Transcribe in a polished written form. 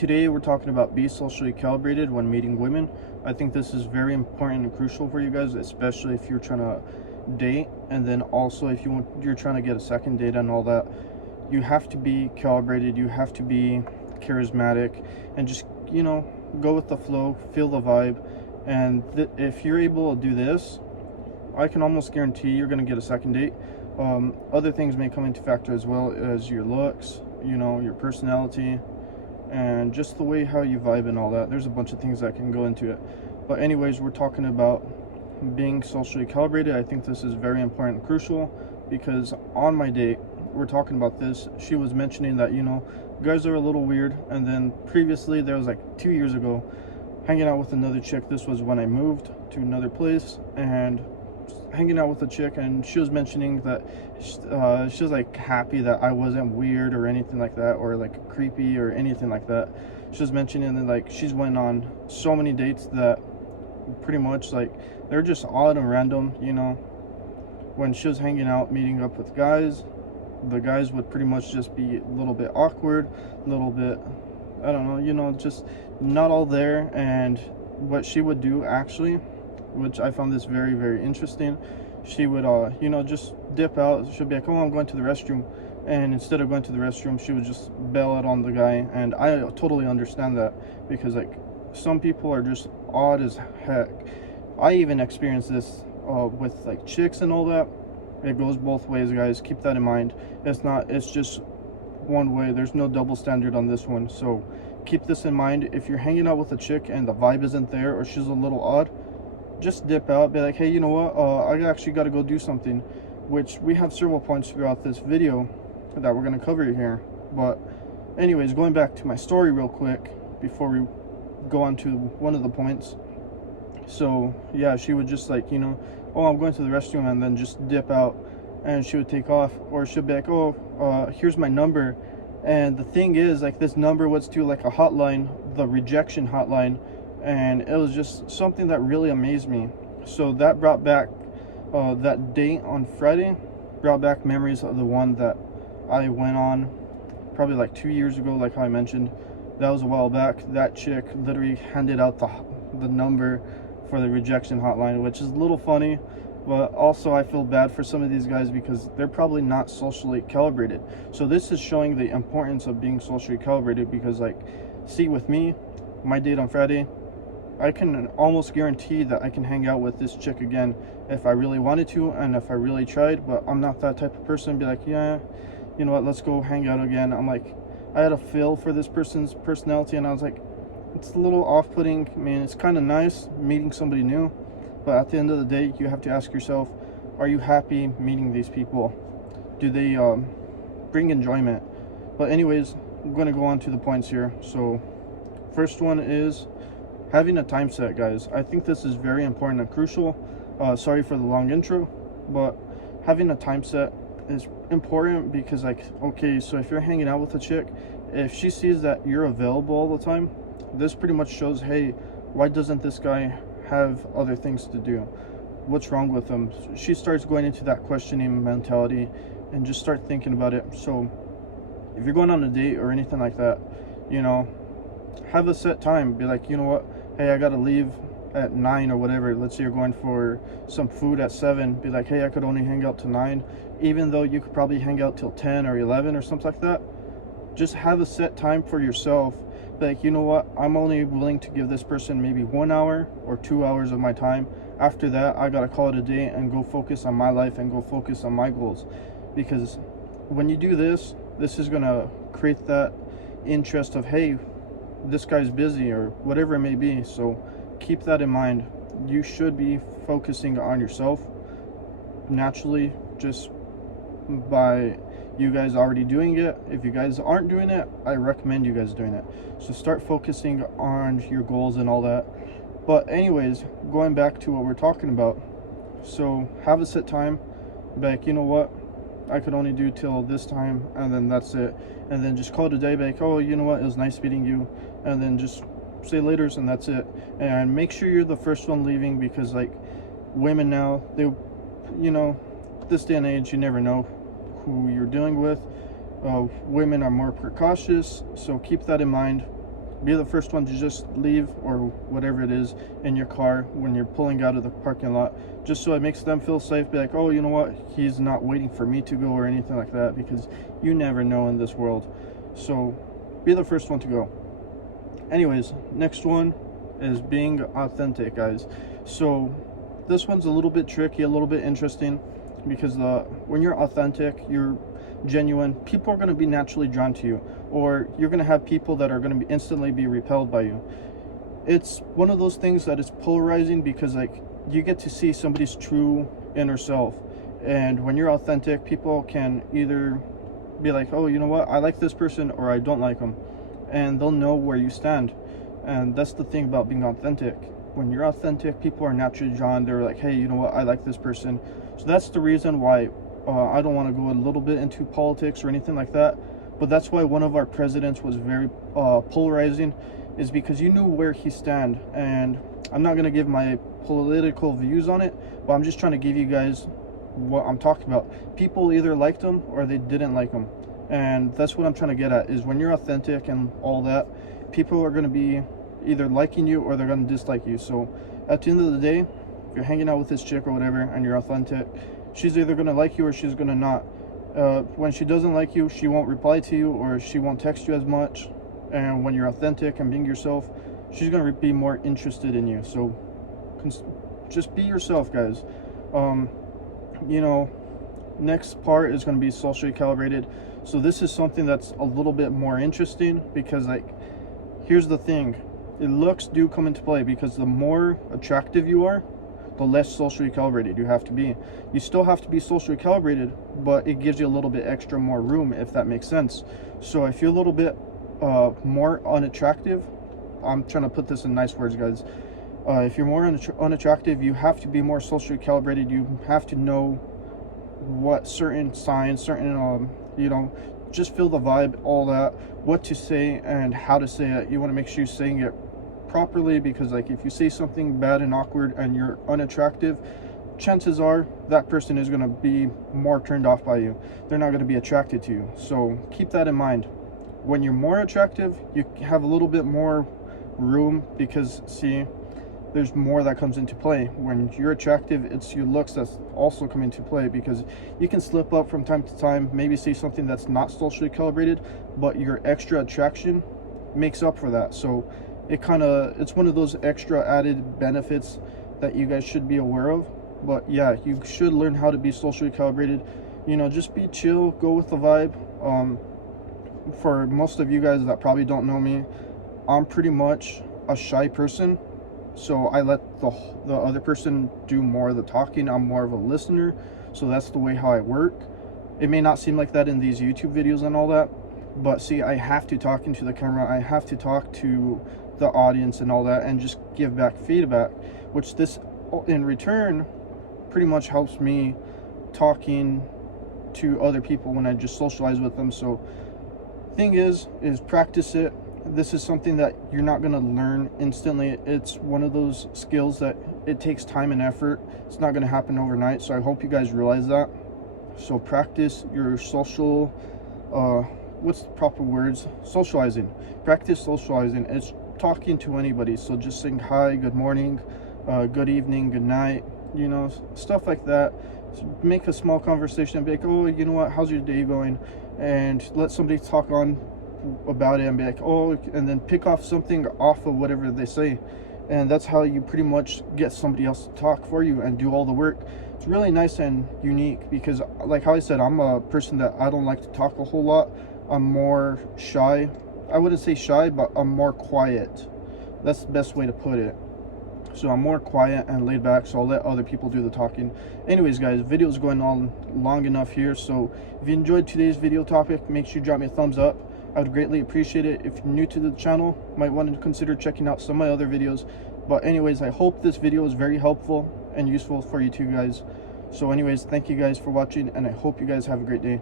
Today we're talking about be socially calibrated when meeting women. I think this is very important and crucial for you guys, especially if you're trying to date, and then also if you're trying to get a second date and all that. You have to be calibrated, you have to be charismatic, and just, go with the flow, feel the vibe. And if you're able to do this, I can almost guarantee you're going to get a second date. Other things may come into factor as well as your looks, your personality, and just the way how you vibe and all that. There's a bunch of things that can go into it. But anyways, we're talking about being socially calibrated. I think this is very important and crucial because on my date, we're talking about this. She was mentioning that, guys are a little weird. And then previously, there was like 2 years ago, hanging out with another chick. This was when I moved to another place and hanging out with a chick, and she was mentioning that she was like happy that I wasn't weird or anything like that, or like creepy or anything like that. She was mentioning that like she's went on so many dates that pretty much like they're just odd and random. When she was hanging out meeting up with guys, the guys would pretty much just be a little bit awkward, a little bit, I don't know, just not all there. And what she would do actually, which I found this very, very interesting, she would, just dip out. She'd be like, oh, I'm going to the restroom. And instead of going to the restroom, she would just bail out on the guy. And I totally understand that because, like, some people are just odd as heck. I even experienced this with, like, chicks and all that. It goes both ways, guys. Keep that in mind. It's just one way. There's no double standard on this one. So keep this in mind. If you're hanging out with a chick and the vibe isn't there or she's a little odd, just dip out, be like, hey, you know what, I actually got to go do something, which we have several points throughout this video that we're going to cover here. But anyways, going back to my story real quick before we go on to one of the points. So yeah, she would just like, oh, I'm going to the restroom, and then just dip out, and she would take off. Or she'd be like, oh, here's my number. And the thing is, like, this number was to like a hotline, the rejection hotline. And it was just something that really amazed me. So that brought back that date on Friday, brought back memories of the one that I went on probably like 2 years ago, like how I mentioned. That was a while back. That chick literally handed out the number for the rejection hotline, which is a little funny, but also I feel bad for some of these guys because they're probably not socially calibrated. So this is showing the importance of being socially calibrated because, like, see, with me, my date on Friday, I can almost guarantee that I can hang out with this chick again if I really wanted to and if I really tried. But I'm not that type of person. Be like, yeah, you know what, let's go hang out again. I'm like, I had a feel for this person's personality, and I was like, it's a little off-putting. I mean, it's kind of nice meeting somebody new, but at the end of the day, you have to ask yourself, are you happy meeting these people? Do they bring enjoyment? But anyways, I'm going to go on to the points here. So first one is having a time set, guys. I think this is very important and crucial. Sorry for the long intro, but having a time set is important because, like, okay, so if you're hanging out with a chick, if she sees that you're available all the time, this pretty much shows, hey, why doesn't this guy have other things to do? What's wrong with him? She starts going into that questioning mentality and just start thinking about it. So if you're going on a date or anything like that, have a set time. Be like, you know what, hey, I gotta leave at 9 or whatever. Let's say you're going for some food at 7. Be like, hey, I could only hang out to 9, even though you could probably hang out till 10 or 11 or something like that. Just have a set time for yourself. Be like, you know what, I'm only willing to give this person maybe 1 hour or 2 hours of my time. After that, I gotta call it a day and go focus on my life and go focus on my goals. Because when you do this, this is gonna create that interest of, hey, this guy's busy or whatever it may be. So keep that in mind. You should be focusing on yourself naturally, just by you guys already doing it. If you guys aren't doing it, I recommend you guys doing it. So start focusing on your goals and all that. But anyways, going back to what we're talking about, so have a set time. Be like, you know what, I could only do till this time, and then that's it. And then just call it a day. Be like, oh, you know what, it was nice meeting you, and then just say laters, and that's it. And make sure you're the first one leaving, because, like, women now, they, this day and age, you never know who you're dealing with. Women are more precautious, so keep that in mind. Be the first one to just leave or whatever it is in your car when you're pulling out of the parking lot, just so it makes them feel safe. Be like, oh, you know what, he's not waiting for me to go or anything like that, because you never know in this world. So be the first one to go. Anyways, next one is being authentic, guys. So this one's a little bit tricky, a little bit interesting, because when you're authentic, you're genuine, people are going to be naturally drawn to you, or you're going to have people that are going to instantly be repelled by you. It's one of those things that is polarizing, because like you get to see somebody's true inner self, and when you're authentic, people can either be like, oh, you know what, I like this person, or I don't like them, and they'll know where you stand. And that's the thing about being authentic. When you're authentic, people are naturally drawn. They're like, hey, you know what, I like this person. So that's the reason why I don't want to go a little bit into politics or anything like that, but that's why one of our presidents was very polarizing, is because you knew where he stand. And I'm not going to give my political views on it, but I'm just trying to give you guys what I'm talking about. People either liked him or they didn't like him, and that's what I'm trying to get at, is when you're authentic and all that, people are going to be either liking you or they're going to dislike you. So at the end of the day, if you're hanging out with this chick or whatever and you're authentic, she's either going to like you or she's going to not. When she doesn't like you, she won't reply to you, or she won't text you as much. And when you're authentic and being yourself, she's going to be more interested in you. So just be yourself, guys. You know, next part is going to be socially calibrated. So this is something that's a little bit more interesting, because like, here's the thing, looks do come into play, because the more attractive you are, the less socially calibrated you have to be. You still have to be socially calibrated, but it gives you a little bit extra more room, if that makes sense. So if you're a little bit more unattractive, I'm trying to put this in nice words, guys. If you're more unattractive, you have to be more socially calibrated. You have to know what certain signs, certain you know, just feel the vibe, all that, what to say and how to say it. You want to make sure you're saying it properly, because like if you say something bad and awkward and you're unattractive, chances are that person is going to be more turned off by you. They're not going to be attracted to you. So keep that in mind. When you're more attractive, you have a little bit more room, because see, there's more that comes into play. When you're attractive, it's your looks that's also come into play, because you can slip up from time to time, maybe say something that's not socially calibrated, but your extra attraction makes up for that. So it's one of those extra added benefits that you guys should be aware of. But yeah, you should learn how to be socially calibrated. You know, just be chill, go with the vibe. For most of you guys that probably don't know me, I'm pretty much a shy person. So I let the other person do more of the talking. I'm more of a listener. So that's the way how I work. It may not seem like that in these YouTube videos and all that, but see, I have to talk into the camera. I have to talk to the audience and all that, and just give back feedback, which this in return pretty much helps me talking to other people when I just socialize with them. So thing is practice it. This is something that you're not going to learn instantly. It's one of those skills that it takes time and effort. It's not going to happen overnight. So I hope you guys realize that. So practice your social, what's the proper words? Socializing. Practice socializing. It's talking to anybody. So just saying hi, good morning, good evening, good night, you know, stuff like that. So make a small conversation and be like, oh, you know what, how's your day going? And let somebody talk on about it and be like, oh, and then pick off something off of whatever they say. And that's how you pretty much get somebody else to talk for you and do all the work. It's really nice and unique, because like how I said, I'm a person that I don't like to talk a whole lot. I'm more shy. I wouldn't say shy, but I'm more quiet. That's the best way to put it. So I'm more quiet and laid back, so I'll let other people do the talking. Anyways, guys, video's going on long enough here. So if you enjoyed today's video topic, make sure you drop me a thumbs up. I would greatly appreciate it. If you're new to the channel, might want to consider checking out some of my other videos. But anyways, I hope this video is very helpful and useful for you two guys. So anyways, thank you guys for watching, and I hope you guys have a great day.